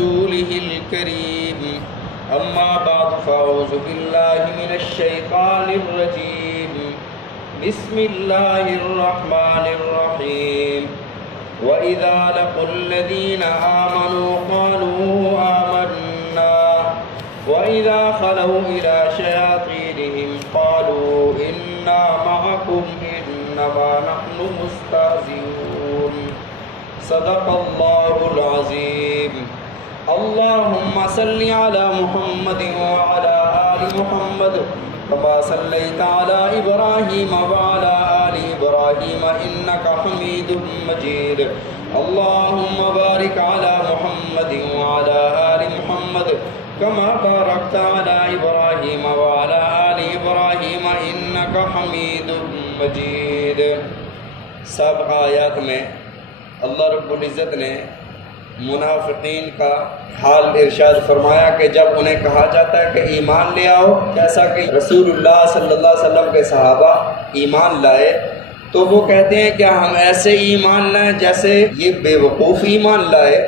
ورسوله الكريم أما بعد فأعوذ بالله من الشيطان الرجيم بسم الله الرحمن الرحيم وإذا لقوا الذين آمنوا قالوا آمنا وإذا خلوا إلى شياطينهم قالوا إنا معكم إنما نحن مستهزئون صدق الله العظيم اللهم صل على محمد وعلى آل محمد كما صليت على إبراهيم وعلى آل إبراهيم إنك حميد مجيد اللهم بارك على محمد وعلى آل محمد كما باركت على إبراهيم وعلى آل إبراهيم إنك حميد مجيد. سابقہ آیات میں اللہ رب العزت نے منافقین کا حال ارشاد فرمایا کہ جب انہیں کہا جاتا ہے کہ ایمان لے آؤ، جیسا کہ رسول اللہ صلی اللہ علیہ وسلم کے صحابہ ایمان لائے، تو وہ کہتے ہیں کہ ہم ایسے ایمان لائیں جیسے یہ بے وقوف ایمان لائے.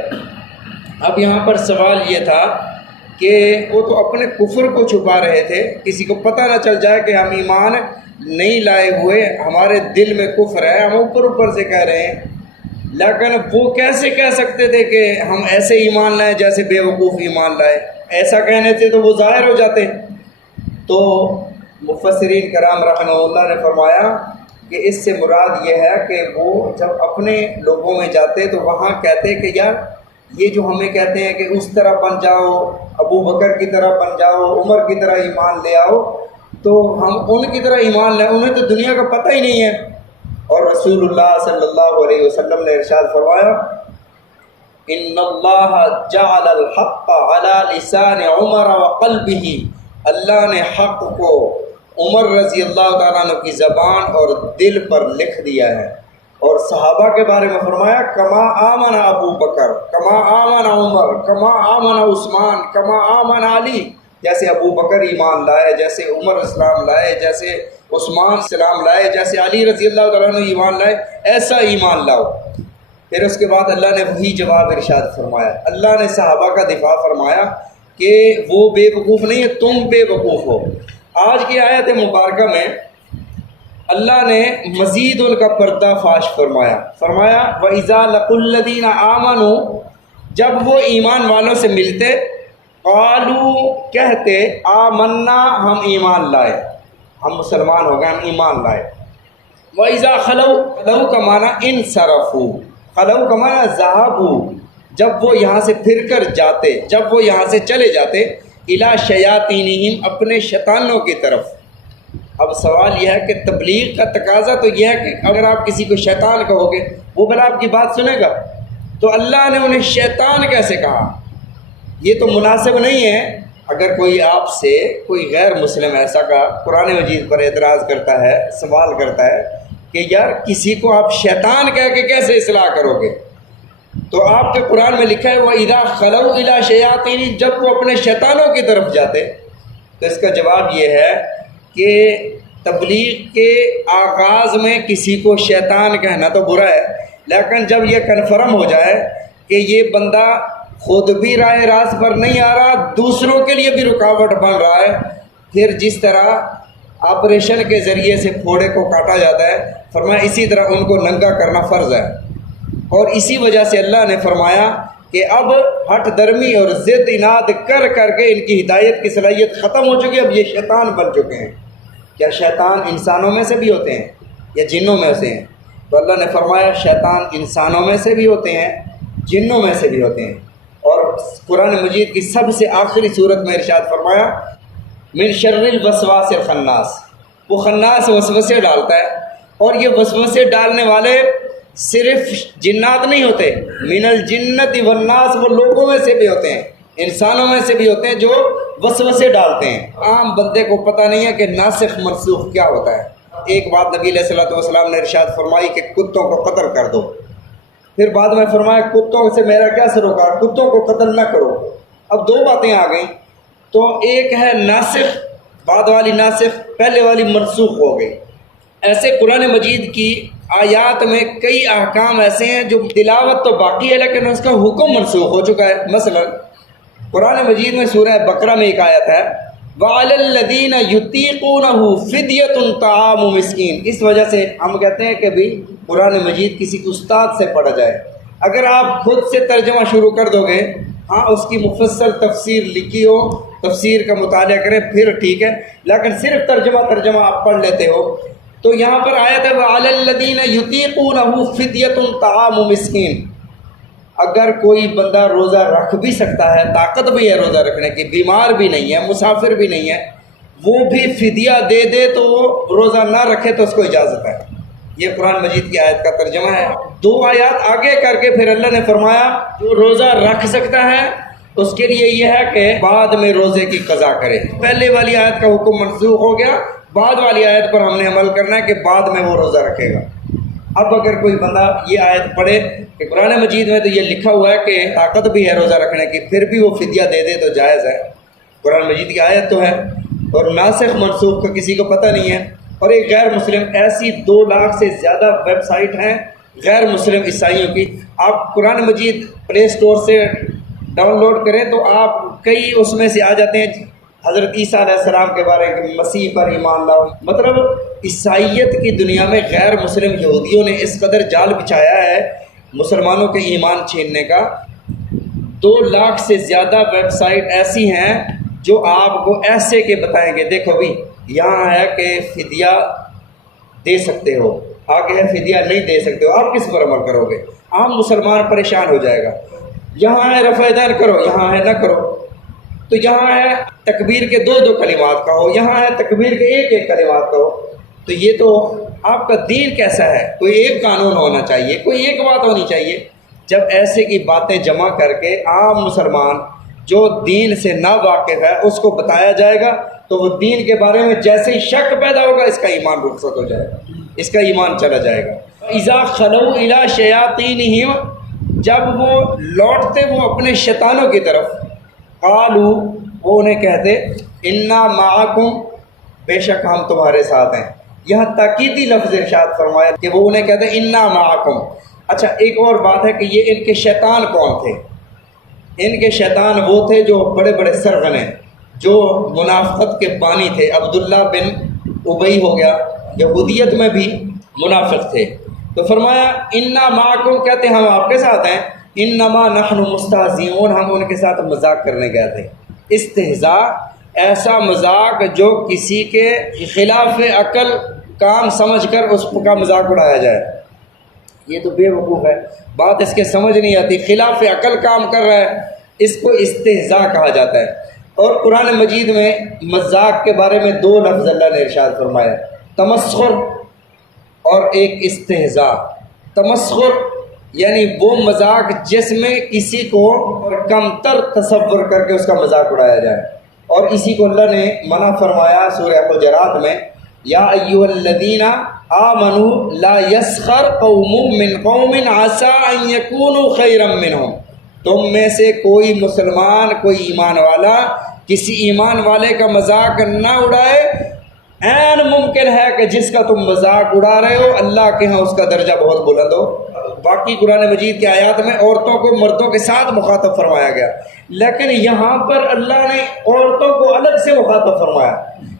اب یہاں پر سوال یہ تھا کہ وہ تو اپنے کفر کو چھپا رہے تھے، کسی کو پتہ نہ چل جائے کہ ہم ایمان نہیں لائے ہوئے، ہمارے دل میں کفر ہے، ہم اوپر سے کہہ رہے ہیں. لیکن وہ کیسے کہہ سکتے تھے کہ ہم ایسے ایمان لائیں جیسے بے وقوف ایمان لائے؟ ایسا کہنے سے تو وہ ظاہر ہو جاتے. تو مفسرین کرام رحمہ اللہ نے فرمایا کہ اس سے مراد یہ ہے کہ وہ جب اپنے لوگوں میں جاتے تو وہاں کہتے کہ یار یہ جو ہمیں کہتے ہیں کہ اس طرح بن جاؤ، ابو بکر کی طرح بن جاؤ، عمر کی طرح ایمان لے آؤ، تو ہم ان کی طرح ایمان لیں، انہیں تو دنیا کا پتہ ہی نہیں ہے. اور رسول اللہ صلی اللہ علیہ وسلم نے ارشاد فرمایا ان اللہ جعل الحق علی لسان عمر وقلبہ، اللہ نے حق کو عمر رضی اللہ تعالیٰ عنہ کی زبان اور دل پر لکھ دیا ہے. اور صحابہ کے بارے میں فرمایا کما آمن ابو بکر، کما آمن عمر، کما آمن عثمان، کما آمن علی، جیسے ابو بکر ایمان لائے، جیسے عمر اسلام لائے، جیسے عثمان اسلام لائے، جیسے علی رضی اللہ تعالیٰ عنہ ایمان لائے، ایسا ایمان لاؤ. پھر اس کے بعد اللہ نے وہی جواب ارشاد فرمایا. اللہ نے صحابہ کا دفاع فرمایا کہ وہ بے وقوف نہیں ہے، تم بے وقوف ہو. آج کی آیت مبارکہ میں اللہ نے مزید ان کا پردہ فاش فرمایا. وَإِذَا لَقُوا الَّذِينَ آمَنُوا، جب وہ ایمان والوں سے ملتے، قالوا کہتے، آمنا ہم ایمان لائے، ہم مسلمان ہو گئے، ہم ایمان لائے. وَإِذَا خَلَوْا، خَلَوْا کا معنی انصرفوا، خَلَوْا کا معنی ذَهَبُوا، جب وہ یہاں سے پھر کر جاتے، جب وہ یہاں سے چلے جاتے، اِلَى شَيَاطِينِهِمْ، اپنے شیطانوں کی طرف. اب سوال یہ ہے کہ تبلیغ کا تقاضا تو یہ ہے کہ اگر آپ کسی کو شیطان کہو گے وہ بھلا آپ کی بات سنے گا؟ تو اللہ نے انہیں شیطان کیسے کہا؟ یہ تو مناسب نہیں ہے. اگر کوئی آپ سے کوئی غیر مسلم ایسا کا قرآن مجید پر اعتراض کرتا ہے، سوال کرتا ہے کہ یار کسی کو آپ شیطان کہہ کے کیسے اصلاح کرو گے، تو آپ کے قرآن میں لکھا ہے وَإِذَا خَلَوْا إِلَى شَيَاطِينِهِمْ، جب وہ اپنے شیطانوں کی طرف جاتے. تو اس کا جواب یہ ہے کہ تبلیغ کے آغاز میں کسی کو شیطان کہنا تو برا ہے، لیکن جب یہ کنفرم ہو جائے کہ یہ بندہ خود بھی راہ راست پر نہیں آ رہا، دوسروں کے لیے بھی رکاوٹ بن رہا ہے، پھر جس طرح آپریشن کے ذریعے سے پھوڑے کو کاٹا جاتا ہے، فرمایا اسی طرح ان کو ننگا کرنا فرض ہے. اور اسی وجہ سے اللہ نے فرمایا کہ اب ہٹ درمی اور ضد اناد کر کر کے ان کی ہدایت کی صلاحیت ختم ہو چکی ہے، اب یہ شیطان بن چکے ہیں. کیا شیطان انسانوں میں سے بھی ہوتے ہیں یا جنوں میں سے ہیں؟ تو اللہ نے فرمایا شیطان انسانوں میں سے بھی ہوتے ہیں، جنوں میں سے بھی ہوتے ہیں. اور قرآن مجید کی سب سے آخری صورت میں ارشاد فرمایا من شر الوسواس الخناس، وہ خناس وسوسے ڈالتا ہے. اور یہ وسوسے ڈالنے والے صرف جنات نہیں ہوتے، من الجنت والناس، وہ لوگوں میں سے بھی ہوتے ہیں، انسانوں میں سے بھی ہوتے ہیں جو وسوسے ڈالتے ہیں. عام بندے کو پتہ نہیں ہے کہ ناسخ منسوخ کیا ہوتا ہے. ایک بات نبی علیہ الصلوۃ والسلام نے ارشاد فرمائی کہ کتوں کو قتل کر دو. پھر بعد میں فرمایا کتوں سے میرا کیا سروکار، کتوں کو قتل نہ کرو. اب دو باتیں آ گئیں. تو ایک ہے ناسخ، بعد والی ناسخ، پہلے والی منسوخ ہو گئی. ایسے قرآن مجید کی آیات میں کئی احکام ایسے ہیں جو تلاوت تو باقی ہے لیکن اس کا حکم منسوخ ہو چکا ہے۔ مثلا قرآن مجید میں سورہ بقرہ میں ایک آیت ہے وَعَلَى الَّذِينَ يُطِيقُونَهُ فِدْيَةٌ طَعَامُ مِسْكِينٍ۔ اس وجہ سے ہم کہتے ہیں کہ بھی قرآن مجید کسی استاد سے پڑھا جائے۔ اگر آپ خود سے ترجمہ شروع کر دو گے، ہاں اس کی مفصل تفسیر لکھی ہو، تفسیر کا مطالعہ کریں پھر ٹھیک ہے، لیکن صرف ترجمہ آپ پڑھ لیتے ہو تو یہاں پر آیت ہے وَعَلَى الَّذِينَ يُطِيقُونَهُ فِدْيَةٌ طَعَامُ مِسْكِينٍ۔ اگر کوئی بندہ روزہ رکھ بھی سکتا ہے، طاقت بھی ہے روزہ رکھنے کی، بیمار بھی نہیں ہے، مسافر بھی نہیں ہے، وہ بھی فدیہ دے دے تو وہ روزہ نہ رکھے تو اس کو اجازت ہے۔ یہ قرآن مجید کی آیت کا ترجمہ ہے۔ 2 آیات آگے کر کے پھر اللہ نے فرمایا جو روزہ رکھ سکتا ہے اس کے لیے یہ ہے کہ بعد میں روزے کی قضا کرے۔ پہلے والی آیت کا حکم منسوخ ہو گیا، بعد والی آیت پر ہم نے عمل کرنا ہے کہ بعد میں وہ روزہ رکھے گا۔ اب اگر کوئی بندہ یہ آیت پڑھے کہ قرآن مجید میں تو یہ لکھا ہوا ہے کہ طاقت بھی ہے روزہ رکھنے کی، پھر بھی وہ فدیہ دے دے تو جائز ہے، قرآن مجید کی آیت تو ہے، اور ناسخ منسوخ کا کسی کو پتہ نہیں ہے۔ اور ایک غیر مسلم، ایسی 2 لاکھ سے زیادہ ویب سائٹ ہیں غیر مسلم عیسائیوں کی، آپ قرآن مجید پلے اسٹور سے ڈاؤن لوڈ کریں تو آپ کئی اس میں سے آ جاتے ہیں حضرت عیسیٰ علیہ السلام کے بارے میں، مسیح پر ایمان لاؤ۔ مطلب عیسائیت کی دنیا میں غیر مسلم یہودیوں نے اس قدر جال بچھایا ہے مسلمانوں کے ایمان چھیننے کا۔ 2 لاکھ سے زیادہ ویب سائٹ ایسی ہیں جو آپ کو ایسے کہ بتائیں گے دیکھو بھی یہاں ہے کہ فدیہ دے سکتے ہو، آگے ہے فدیہ نہیں دے سکتے ہو، آپ کس پر عمل کرو گے؟ عام مسلمان پریشان ہو جائے گا۔ یہاں ہے رفع دین کرو، یہاں ہے نہ کرو، تو یہاں ہے تکبیر کے 2 کلمات کہو، یہاں ہے تکبیر کے 1 کلمات کہو، تو یہ تو آپ کا دین کیسا ہے؟ کوئی ایک قانون ہونا چاہیے، کوئی ایک بات ہونی چاہیے۔ جب ایسے کی باتیں جمع کر کے عام مسلمان جو دین سے نا واقف ہے اس کو بتایا جائے گا تو وہ دین کے بارے میں جیسے ہی شک پیدا ہوگا اس کا ایمان رخصت ہو جائے گا، اس کا ایمان چلا جائے گا۔ اذا خلوا الی شیاطینہم، جب وہ لوٹتے وہ اپنے شیطانوں کی طرف، قالوا، وہ انہیں کہتے انا معکم، بے شک ہم تمہارے ساتھ ہیں۔ یہاں تاکیدی لفظ ارشاد فرمایا کہ وہ انہیں کہتے انا معکم۔ اچھا ایک اور بات ہے کہ یہ ان کے شیطان کون تھے؟ ان کے شیطان وہ تھے جو بڑے بڑے سرغنے، جو منافقت کے بانی تھے۔ عبداللہ بن ابی ہو گیا، یہودیت میں بھی منافق تھے، تو فرمایا انا معکم، کہتے ہم آپ کے ساتھ ہیں، انما نحن مستہزئون، ہم ان کے ساتھ مذاق کرنے گئے تھے۔ استہزاء ایسا مذاق جو کسی کے خلاف عقل کام سمجھ کر اس کا مذاق اڑایا جائے، یہ تو بے وقوف ہے، بات اس کے سمجھ نہیں آتی، خلاف عقل کام کر رہا ہے، اس کو استہزاء کہا جاتا ہے۔ اور قرآن مجید میں مذاق کے بارے میں 2 لفظ اللہ نے ارشاد فرمایا، تمسخر اور ایک استہزاء۔ تمسخر یعنی وہ مذاق جس میں کسی کو کمتر تصور کر کے اس کا مذاق اڑایا جائے، اور اسی کو اللہ نے منع فرمایا سورہ حجرات میں، یا ایھا الذین آمنوا لا یسخر قوم من قوم عسى ان یکونوا خیرا منہم، تم میں سے کوئی مسلمان، کوئی ایمان والا کسی ایمان والے کا مذاق نہ اڑائے، عین ممکن ہے کہ جس کا تم مذاق اڑا رہے ہو اللہ کے ہاں اس کا درجہ بہت بلند ہو۔ باقی قرآن مجید کی آیات میں عورتوں کو مردوں کے ساتھ مخاطب فرمایا گیا، لیکن یہاں پر اللہ نے عورتوں کو الگ سے مخاطب فرمایا،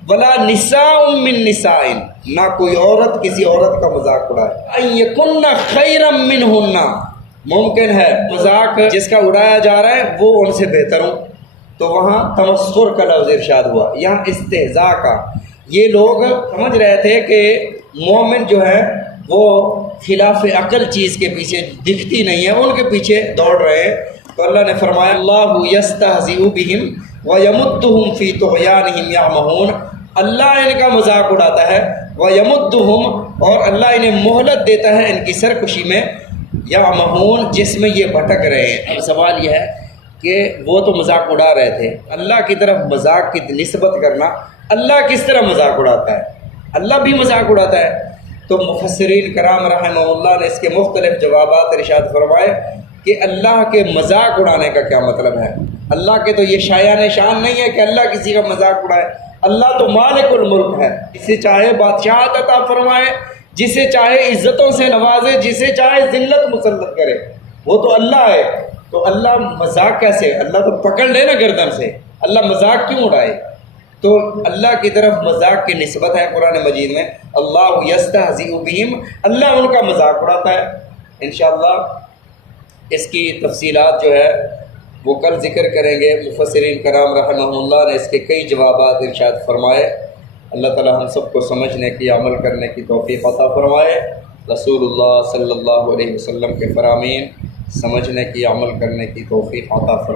ولا نساء من نساء، نہ کوئی عورت کسی عورت کا مذاق اڑائے، ان یکن خیرا منہن، ممکن ہے مذاق جس کا اڑایا جا رہا ہے وہ ان سے بہتر ہوں، تو وہاں تمسخر کا لفظ ارشاد ہوا، یہاں استہزاء کا۔ یہ لوگ سمجھ رہے تھے کہ مومن جو ہے وہ خلاف عقل چیز کے پیچھے دکھتی نہیں ہے، ان کے پیچھے دوڑ رہے ہیں، تو اللہ نے فرمایا اللہ یستہزئ بہم ویمدہم فی طغیانہم یعمہون، اللہ ان کا مذاق اڑاتا ہے، ویمدہم، اور اللہ انہیں مہلت دیتا ہے ان کی سرکشی میں، یعمہون، جس میں یہ بھٹک رہے ہیں۔ اب سوال یہ ہے کہ وہ تو مذاق اڑا رہے تھے، اللہ کی طرف مذاق کی نسبت کرنا، اللہ کس طرح مذاق اڑاتا ہے؟ اللہ بھی مذاق اڑاتا ہے۔ تو مفسرین کرام رحمہ اللہ نے اس کے مختلف جوابات ارشاد فرمائے کہ اللہ کے مذاق اڑانے کا کیا مطلب ہے۔ اللہ کے تو یہ شایان شان نہیں ہے کہ اللہ کسی کا مذاق اڑائے، اللہ تو مالک الملک ہے، اسے چاہے بادشاہت عطا فرمائے، جسے چاہے عزتوں سے نوازے، جسے چاہے ذلت مسلط کرے، وہ تو اللہ ہے۔ تو اللہ مذاق کیسے؟ اللہ تو پکڑ لے نا گردن سے، اللہ مذاق کیوں اڑائے؟ تو اللہ کی طرف مذاق کی نسبت ہے قرآن مجید میں، اللہ یستہزئ بہم، اللہ ان کا مذاق اڑاتا ہے۔ انشاءاللہ اس کی تفصیلات جو ہے وہ کل ذکر کریں گے۔ مفسرین کرام رحمہ اللہ نے اس کے کئی جوابات ارشاد فرمائے۔ اللہ تعالی ہم سب کو سمجھنے کی، عمل کرنے کی توفیق عطا فرمائے۔ رسول اللہ صلی اللہ علیہ وسلم کے فرامین سمجھنے کی، عمل کرنے کی توفیق عطا فرمائے۔